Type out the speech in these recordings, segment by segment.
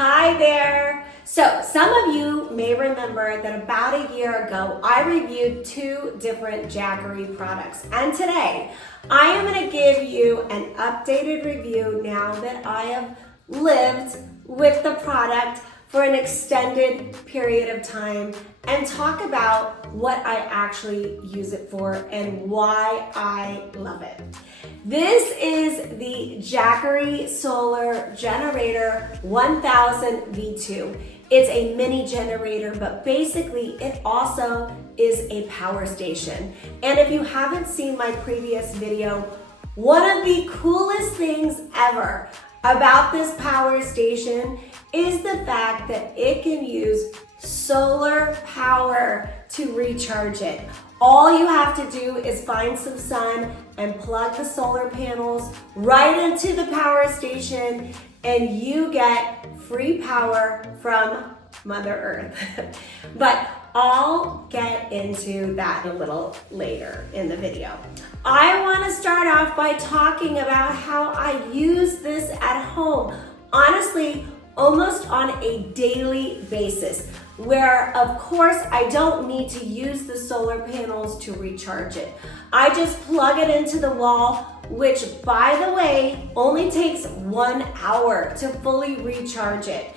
Hi there! So some of you may remember that about a year ago, I reviewed 2 different Jackery products. And today, I am going to give you an updated review now that I have lived with the product for an extended period of time and talk about what I actually use it for and why I love it. This is the Jackery Solar Generator 1000 V2. It's a mini generator, but basically it also is a power station. And if you haven't seen my previous video, one of the coolest things ever about this power station is the fact that it can use solar power to recharge it. All you have to do is find some sun and plug the solar panels right into the power station and you get free power from Mother Earth. But I'll get into that a little later in the video. I want to start off by talking about how I use this at home. Honestly, almost on a daily basis, where of course I don't need to use the solar panels to recharge it. I just plug it into the wall, which by the way, only takes 1 hour to fully recharge it.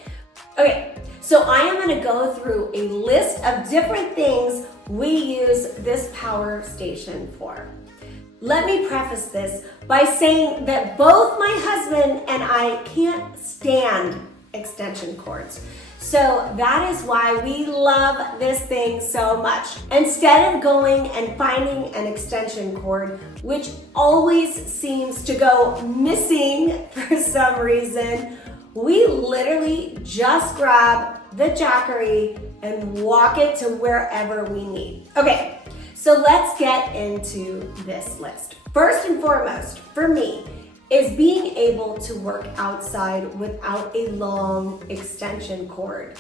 Okay, so I am gonna go through a list of different things we use this power station for. Let me preface this by saying that both my husband and I can't stand extension cords. So that is why we love this thing so much. Instead of going and finding an extension cord, which always seems to go missing for some reason, we literally just grab the Jackery and walk it to wherever we need. Okay, so let's get into this list. First and foremost, for me, is being able to work outside without a long extension cord.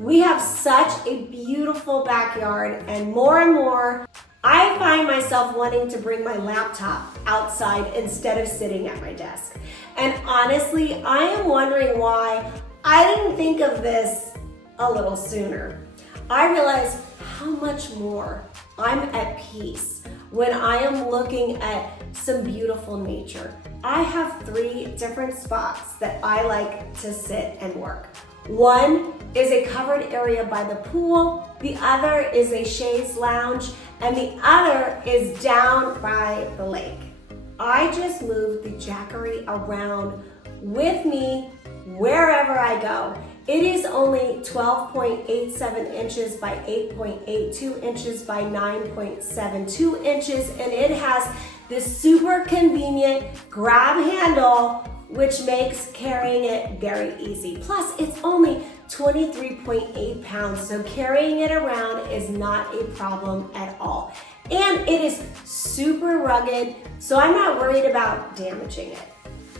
We have such a beautiful backyard, and more, I find myself wanting to bring my laptop outside instead of sitting at my desk. And honestly, I am wondering why I didn't think of this a little sooner. I realize how much more I'm at peace when I am looking at some beautiful nature. I have 3 different spots that I like to sit and work. One is a covered area by the pool, the other is a chaise lounge, and the other is down by the lake. I just moved the Jackery around with me wherever I go. It is only 12.87 inches by 8.82 inches by 9.72 inches, and it has this super convenient grab handle, which makes carrying it very easy. Plus, it's only 23.8 pounds, so carrying it around is not a problem at all. And it is super rugged, so I'm not worried about damaging it.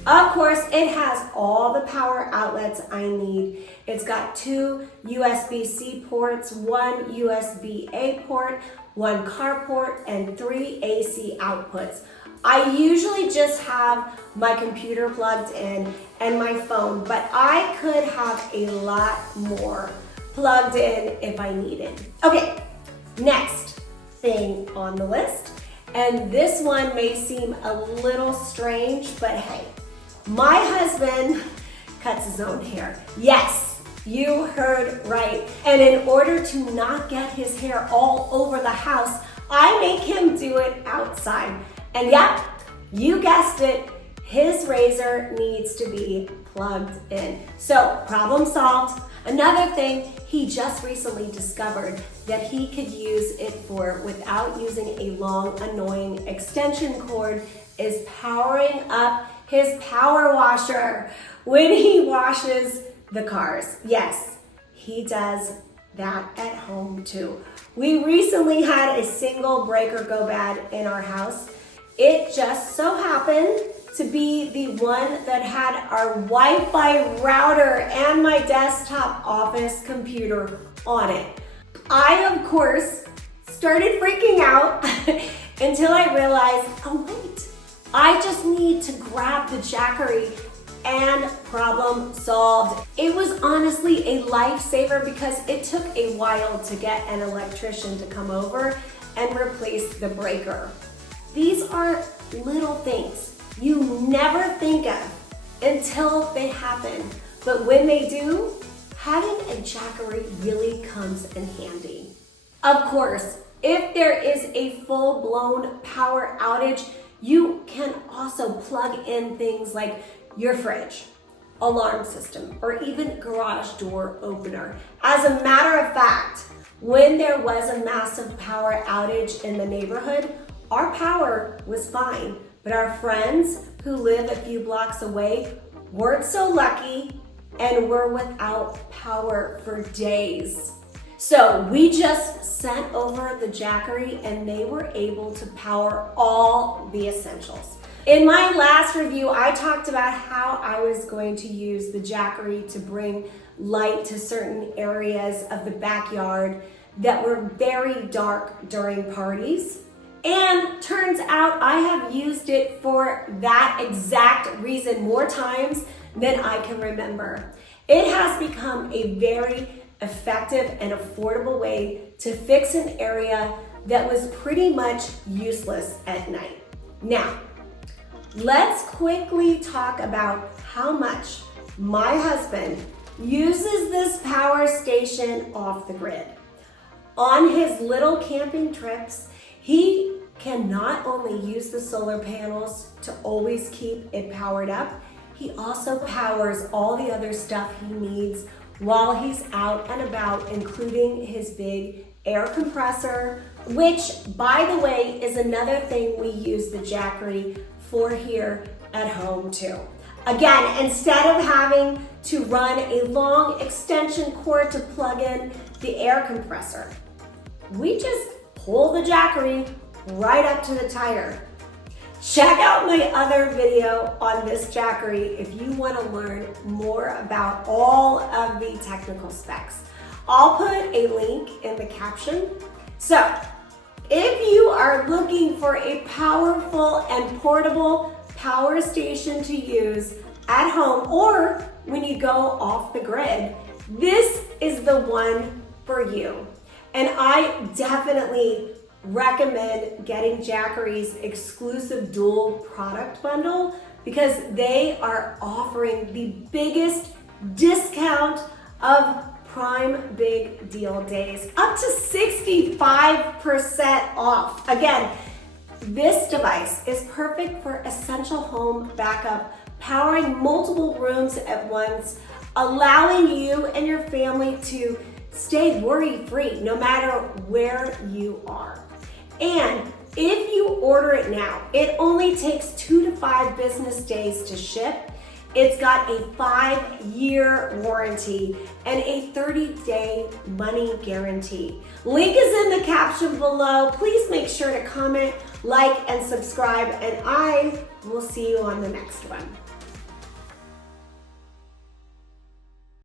Of course, it has all the power outlets I need. It's got 2 USB-C ports, 1 USB-A port, 1 car port, and 3 AC outputs. I usually just have my computer plugged in and my phone, but I could have a lot more plugged in if I needed. Okay, next thing on the list, and this one may seem a little strange, but hey, my husband cuts his own hair. Yes, you heard right. And in order to not get his hair all over the house, I make him do it outside. And yep, you guessed it, his razor needs to be plugged in. So, problem solved. Another thing he just recently discovered that he could use it for without using a long, annoying extension cord is powering up his power washer when he washes the cars. Yes, he does that at home too. We recently had a single breaker go bad in our house. It just so happened to be the one that had our Wi-Fi router and my desktop office computer on it. I, of course, started freaking out until I realized, oh wait, I just need to grab the Jackery and problem solved. It was on honestly a lifesaver because it took a while to get an electrician to come over and replace the breaker. These are little things you never think of until they happen. But when they do, having a Jackery really comes in handy. Of course, if there is a full-blown power outage, you can also plug in things like your fridge, alarm system, or even garage door opener. As a matter of fact, when there was a massive power outage in the neighborhood, our power was fine, but our friends who live a few blocks away weren't so lucky and were without power for days. So we just sent over the Jackery and they were able to power all the essentials. In my last review, I talked about how I was going to use the Jackery to bring light to certain areas of the backyard that were very dark during parties. And turns out I have used it for that exact reason more times than I can remember. It has become a very effective and affordable way to fix an area that was pretty much useless at night. Now, let's quickly talk about how much my husband uses this power station off the grid. On his little camping trips, he can not only use the solar panels to always keep it powered up, he also powers all the other stuff he needs while he's out and about, including his big air compressor, which, by the way, is another thing we use the Jackery for here at home too. Again, instead of having to run a long extension cord to plug in the air compressor, we just pull the Jackery right up to the tire. Check out my other video on this Jackery if you want to learn more about all of the technical specs. I'll put a link in the caption. So, if you are looking for a powerful and portable power station to use at home or when you go off the grid, this is the one for you. And I definitely recommend getting Jackery's exclusive dual product bundle because they are offering the biggest discount of Prime Big Deal days, up to 65% off. Again, this device is perfect for essential home backup, powering multiple rooms at once, allowing you and your family to stay worry-free no matter where you are. And if you order it now, it only takes 2 to 5 business days to ship. It's got a 5-year warranty and a 30-day money guarantee. Link is in the caption below. Please make sure to comment, like, and subscribe, and I will see you on the next one.